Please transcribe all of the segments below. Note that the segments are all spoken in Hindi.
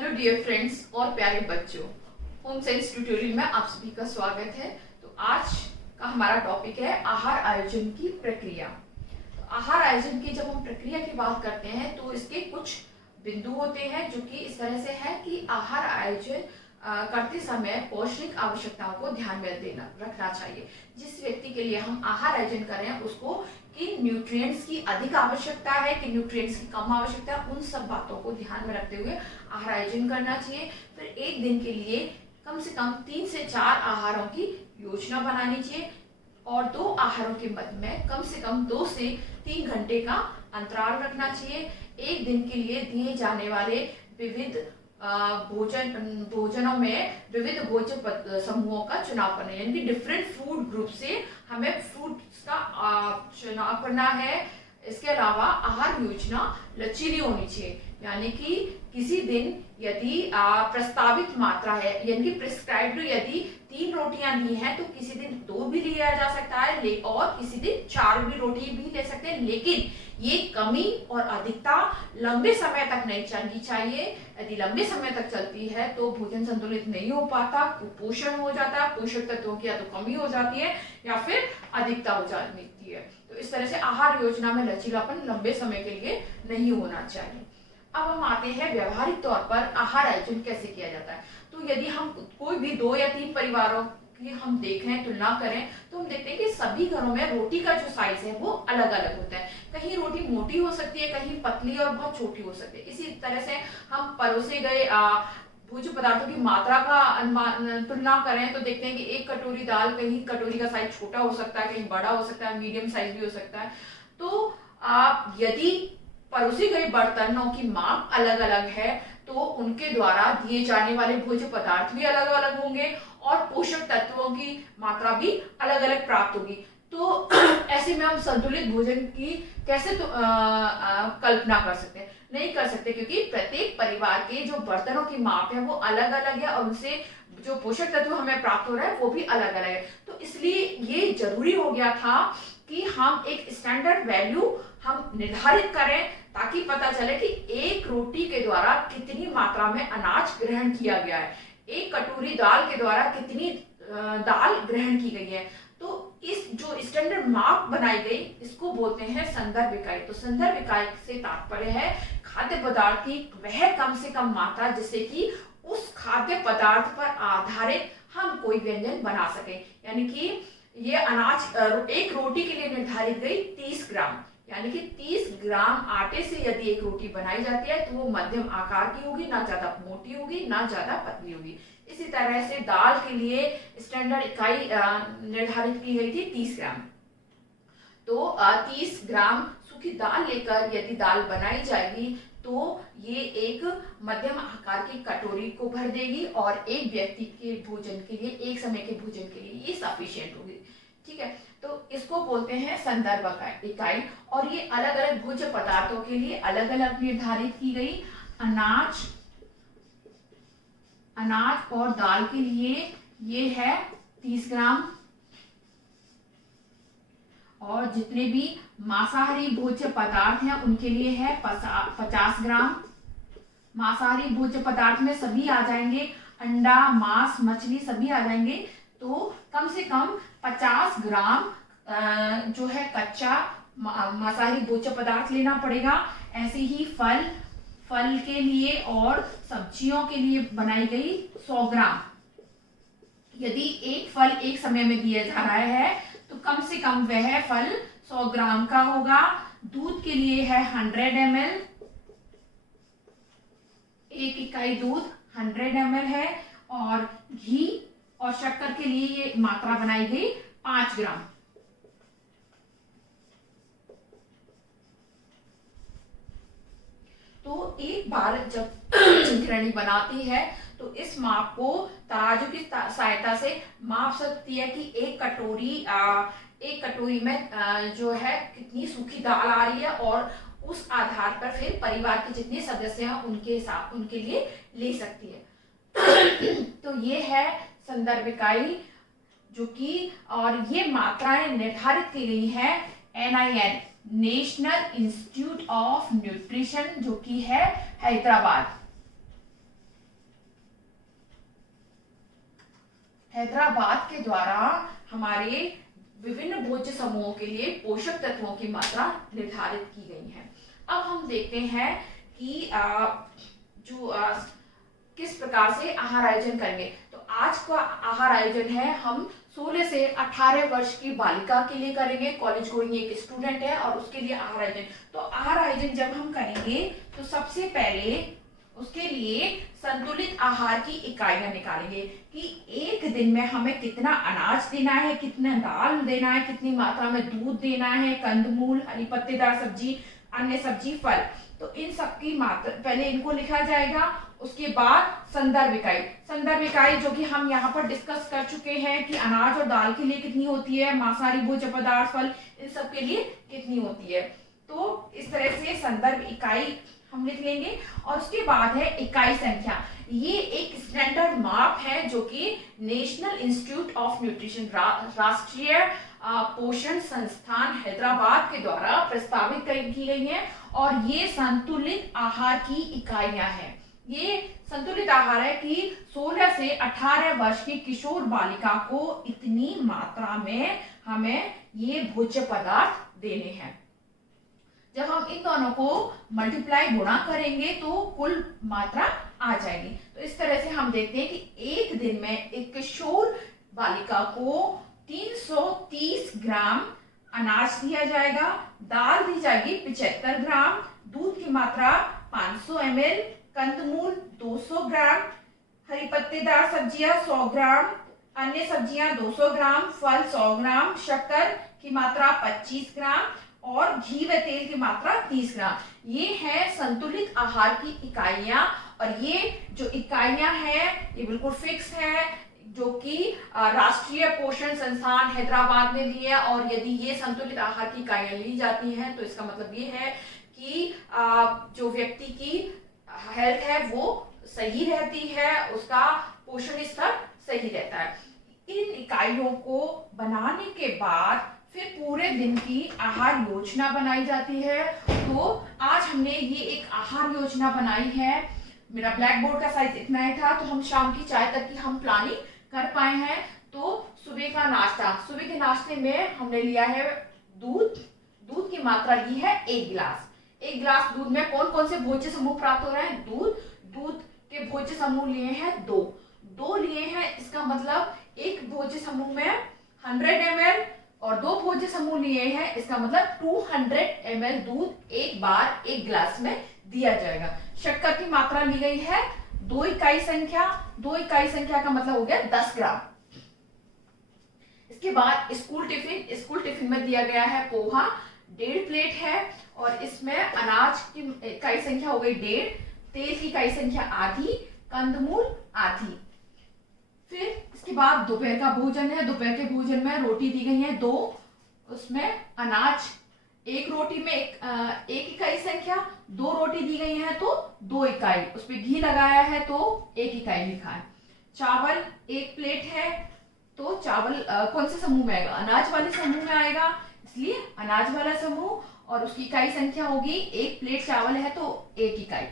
हेलो डियर फ्रेंड्स और प्यारे बच्चों, होम साइंस ट्यूटोरियल में आप सभी का स्वागत है। तो आज का हमारा टॉपिक है आहार आयोजन की प्रक्रिया। तो आहार आयोजन की जब हम प्रक्रिया की बात करते हैं तो इसके कुछ बिंदु होते हैं जो कि इस तरह से है कि आहार आयोजन करते समय पौष्टिक आवश्यकताओं को ध्यान में रखना चाहिए। जिस व्यक्ति के लिए हम आहार आयोजन कर रहे हैं उसको किन न्यूट्रिएंट्स की अधिक आवश्यकता है, किन न्यूट्रिएंट्स की कम आवश्यकता है, उन सब बातों को ध्यान में रखते हुए आहार आयोजन करना चाहिए। फिर एक दिन के लिए कम से कम 3 से 4 आहारों की योजना बनानी चाहिए और 2 आहारों के मध्य में कम से कम 2 से 3 घंटे का अंतराल रखना चाहिए। एक दिन के लिए दिए जाने वाले विविध भोजनों में विविध भोजन समूहों का चुनाव करना है, यानी कि डिफरेंट फूड ग्रुप से हमें फ्रूट्स का चुनाव करना है। इसके अलावा आहार योजना लचीली होनी चाहिए, यानी कि किसी दिन यदि प्रस्तावित मात्रा है, यानी कि प्रिस्क्राइब्ड यदि 3 रोटियां ली हैं तो किसी दिन 2 भी लिया जा सकता है और किसी दिन 4 भी रोटी भी ले सकते हैं। लेकिन ये कमी और अधिकता लंबे समय तक नहीं चलनी चाहिए। यदि लंबे समय तक चलती है तो भोजन संतुलित नहीं हो पाता, कुपोषण हो जाता है, पोषक तत्वों की या तो कमी हो जाती है या फिर अधिकता हो जाती है। तो इस तरह से आहार योजना में लचीलापन लंबे समय के लिए नहीं होना चाहिए। अब हम आते हैं व्यवहारिक तौर पर आहार आयोजन कैसे किया जाता है। तो यदि हम कोई भी 2 या 3 परिवारों की हम देखें, तुलना करें, तो हम देखते हैं कि सभी घरों में रोटी का जो साइज है वो अलग अलग होता है। कहीं रोटी मोटी हो सकती है, कहीं पतली और बहुत छोटी हो सकती है। इसी तरह से हम परोसे गए भोज्य पदार्थों की मात्रा का तुलना करें तो देखते हैं कि 1 कटोरी दाल, कहीं कटोरी का साइज छोटा हो सकता है, कहीं बड़ा हो सकता है, मीडियम साइज भी हो सकता है। तो यदि परोसे गए बर्तनों की माप अलग अलग है तो उनके द्वारा दिए जाने वाले भोज्य पदार्थ भी अलग अलग होंगे और पोषक तत्वों की मात्रा भी अलग अलग प्राप्त होगी। तो ऐसे में हम संतुलित भोजन की कैसे कल्पना कर सकते हैं? नहीं कर सकते, क्योंकि प्रत्येक परिवार के जो बर्तनों की माप है वो अलग अलग है और उनसे जो पोषक तत्व हमें प्राप्त हो रहा है वो भी अलग अलग है। तो इसलिए ये जरूरी हो गया था कि हम एक स्टैंडर्ड वैल्यू हम निर्धारित करें ताकि पता चले कि एक रोटी के द्वारा कितनी मात्रा में अनाज ग्रहण किया गया है, एक कटोरी दाल के द्वारा कितनी दाल ग्रहण की गई है। तो इस जो स्टैंडर्ड माप बनाई गई इसको बोलते हैं संदर्भ इकाई। तो संदर्भ इकाई से तात्पर्य है खाद्य पदार्थ की वह कम से कम मात्रा जिससे कि उस खाद्य पदार्थ पर आधारित हम कोई व्यंजन बना सके। यानी कि ये अनाज एक रोटी के लिए निर्धारित गई 30 ग्राम, यानी कि 30 ग्राम आटे से यदि एक रोटी बनाई जाती है तो वो मध्यम आकार की होगी, ना ज्यादा मोटी होगी ना ज्यादा पतली होगी। इसी तरह से दाल के लिए स्टैंडर्ड इकाई निर्धारित की गई थी 30 ग्राम। तो 30 ग्राम सूखी दाल लेकर यदि दाल बनाई जाएगी तो ये एक मध्यम आकार की कटोरी को भर देगी और एक व्यक्ति के भोजन के लिए, एक समय के भोजन के लिए ये सफिशिएंट होगी। ठीक है, तो इसको बोलते हैं संदर्भ इकाई। और ये अलग अलग भोज्य पदार्थों के लिए अलग अलग निर्धारित की गई। अनाज और दाल के लिए ये है 30 ग्राम और जितने भी मांसाहारी भोज्य पदार्थ हैं उनके लिए है 50 ग्राम। मांसाहारी भोज्य पदार्थ में सभी आ जाएंगे, अंडा, मांस, मछली सभी आ जाएंगे। तो कम से कम 50 ग्राम जो है कच्चा मांसाहारी भोज्य पदार्थ लेना पड़ेगा। ऐसे ही फल के लिए और सब्जियों के लिए बनाई गई 100 ग्राम। यदि एक फल एक समय में दिया जा रहा है तो कम से कम वह फल 100 ग्राम का होगा। दूध के लिए है 100 ml, एक इकाई दूध 100 ml है। और घी और शक्कर के लिए ये मात्रा बनाई गई 5 ग्राम। तो एक बार जब गृहिणी बनाती है तो इस माप को तराजू की सहायता से माप सकती है कि एक कटोरी में जो है कितनी सूखी दाल आ रही है और उस आधार पर फिर परिवार के जितने सदस्य हैं उनके लिए ले सकती है। तो ये है संदर्भ इकाई जो कि, और ये मात्राएं निर्धारित की गई है NIN, national institute of nutrition, जो कि है हैदराबाद। हैदराबाद के द्वारा हमारे विभिन्न भोज्य समूहों के लिए पोषक तत्वों की मात्रा निर्धारित की गई है। अब हम देखते हैं कि किस प्रकार से आहार आयोजन करेंगे। तो आज का आहार आयोजन है हम 16 से 18 वर्ष की बालिका के लिए करेंगे। कॉलेज गोइंग एक स्टूडेंट है और उसके लिए आहार आयोजन। तो आहार आयोजन जब हम करेंगे तो सबसे पहले उसके लिए संतुलित आहार की इकाइयां निकालेंगे कि एक दिन में हमें कितना अनाज देना है, कितना दाल देना है, कितनी मात्रा में दूध देना है, कंदमूल, हरी पत्तेदार सब्जी, अन्य सब्जी, फल। तो इन सब की मात्रा पहले इनको लिखा जाएगा। उसके बाद संदर्भ इकाई जो कि हम यहाँ पर डिस्कस कर चुके हैं कि अनाज और दाल के लिए कितनी होती है, मांसाहारी भोज्य पदार्थ, फल, इन सब के लिए कितनी होती है। तो इस तरह से संदर्भ इकाई हम लिख लेंगे। और उसके बाद है इकाई संख्या। ये एक स्टैंडर्ड माप है जो कि नेशनल इंस्टीट्यूट ऑफ न्यूट्रिशन, राष्ट्रीय पोषण संस्थान हैदराबाद के द्वारा प्रस्तावित की गई है। और ये संतुलित आहार की इकाइयां हैं। ये संतुलित आहार है कि 16 से 18 वर्ष की किशोर बालिका को इतनी मात्रा में हमें ये भोज्य पदार्थ देने हैं। जब हम इन दोनों को मल्टीप्लाई गुणा करेंगे तो कुल मात्रा आ जाएगी। तो इस तरह से हम देखते हैं कि एक दिन में एक किशोर बालिका को 330 ग्राम अनाज दिया जाएगा, दाल दी जाएगी 75 ग्राम, दूध की मात्रा 500 ml, कंदमूल 200 ग्राम, हरी पत्तेदार सब्जियां 100 ग्राम, अन्य सब्जियां 200 ग्राम, फल 100 ग्राम, शक्कर की मात्रा 25 ग्राम और घी व तेल की मात्रा 30 ग्राम। ये है संतुलित आहार की इकाइयां। और ये जो इकाइयां हैं ये बिल्कुल फिक्स है, जो कि राष्ट्रीय पोषण संस्थान हैदराबाद ने दी है। और यदि ये संतुलित आहार की इकाइयां ली जाती हैं तो इसका मतलब ये है कि जो व्यक्ति की हेल्थ है वो सही रहती है, उसका पोषण स्तर सही रहता है। इन इकाइयों को बनाने के बाद फिर पूरे दिन की आहार योजना बनाई जाती है। तो आज हमने ये एक आहार योजना बनाई है। मेरा ब्लैक बोर्ड का साइज इतना ही था, तो हम शाम की चाय तक की हम प्लानिंग कर पाए हैं। तो सुबह का नाश्ता, सुबह के नाश्ते में हमने लिया है दूध की मात्रा ली है 1 गिलास। 1 गिलास दूध में कौन कौन से भोज्य समूह प्राप्त हो रहे हैं? दूध के भोज्य समूह लिए हैं 2 लिए हैं। इसका मतलब एक भोज्य समूह में 100 ml और 2 भोज्य समूह लिए हैं, इसका मतलब 200 ml दूध एक बार 1 गिलास में दिया जाएगा। शक्कर की मात्रा ली गई है 2 इकाई संख्या। 2 इकाई संख्या का मतलब हो गया 10 ग्राम। इसके बाद स्कूल टिफिन में दिया गया है पोहा 1.5 प्लेट है और इसमें अनाज की इकाई संख्या हो गई 1.5, तेल की इकाई संख्या आधी, कंदमूल आधी। फिर इसके बाद दोपहर का भोजन है। दोपहर के भोजन में रोटी दी गई है 2, उसमें अनाज एक रोटी में एक इकाई संख्या, 2 रोटी दी गई है तो 2 इकाई, उस पर घी लगाया है तो 1 इकाई लिखा है। चावल 1 प्लेट है तो चावल कौन से समूह में आएगा? अनाज वाले समूह में आएगा, इसलिए अनाज वाला समूह और उसकी इकाई संख्या होगी 1 प्लेट चावल है तो 1 इकाई।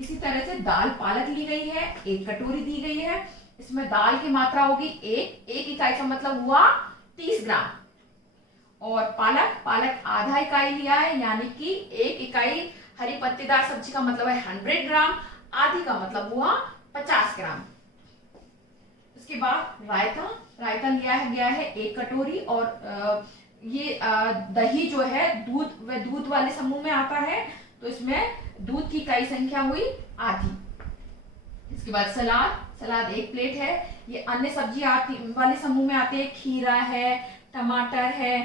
इसी तरह से दाल पालक ली गई है 1 कटोरी दी गई है। इसमें दाल की मात्रा होगी 1 इकाई का मतलब हुआ 30 ग्राम। और पालक आधा इकाई लिया है, यानी कि 1 इकाई हरी पत्तेदार सब्जी का मतलब है 100 ग्राम, आधी का मतलब हुआ 50 ग्राम। उसके बाद रायता लिया गया है 1 कटोरी और ये दही जो है दूध वाले समूह में आता है तो इसमें दूध की इकाई संख्या हुई आधी। इसके बाद सलाद 1 प्लेट है। ये अन्य सब्जी वाले समूह में आते हैं, खीरा है, टमाटर है,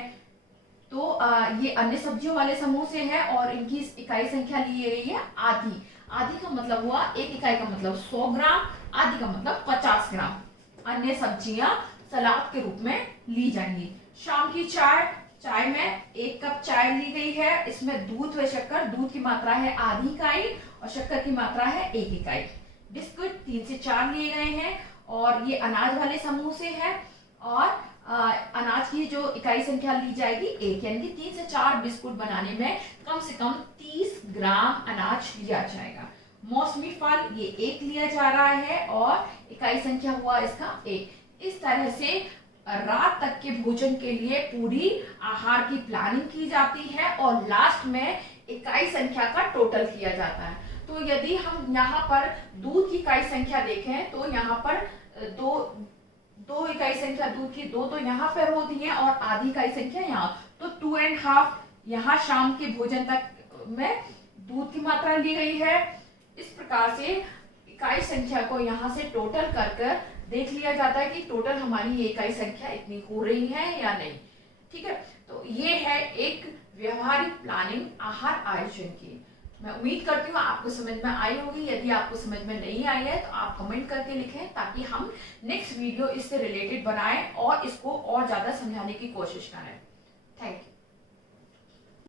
तो ये अन्य सब्जियों वाले समूह से है और इनकी इकाई संख्या ली गई है आधी का मतलब हुआ 1 इकाई का मतलब 100 ग्राम, आधी का मतलब 50 ग्राम। अन्य सब्जियां सलाद के रूप में ली जाएंगी। शाम की चाय में 1 कप चाय ली गई है। इसमें दूध व शक्कर, दूध की मात्रा है आधी इकाई और शक्कर की मात्रा है 1 इकाई। बिस्कुट 3 से 4 लिए गए हैं और ये अनाज वाले समूह से है और अनाज की जो इकाई संख्या ली जाएगी 1, यानी कि 3 से 4 बिस्कुट बनाने में कम से कम 30 ग्राम अनाज लिया जाएगा। मौसमी फल ये 1 लिया जा रहा है और इकाई संख्या हुआ इसका 1। इस तरह से रात तक के भोजन के लिए पूरी आहार की प्लानिंग की जाती है और लास्ट में इकाई संख्या का टोटल किया जाता है। तो यदि हम यहाँ पर दूध की इकाई संख्या देखें तो यहाँ पर दो इकाई संख्या दूध की, दो तो यहाँ पर होती है और आधी इकाई संख्या यहाँ, तो 2.5 यहाँ शाम के भोजन तक में दूध की मात्रा ली गई है। इस प्रकार से इकाई संख्या को यहाँ से टोटल कर देख लिया जाता है कि टोटल हमारी ये इकाई संख्या इतनी हो रही है या नहीं। ठीक है, तो ये है एक व्यवहारिक प्लानिंग आहार आयोजन की। मैं उम्मीद करती हूँ आपको समझ में आई होगी। यदि आपको समझ में नहीं आई है तो आप कमेंट करके लिखें ताकि हम नेक्स्ट वीडियो इससे रिलेटेड बनाएं और इसको और ज्यादा समझाने की कोशिश करें। Thank you.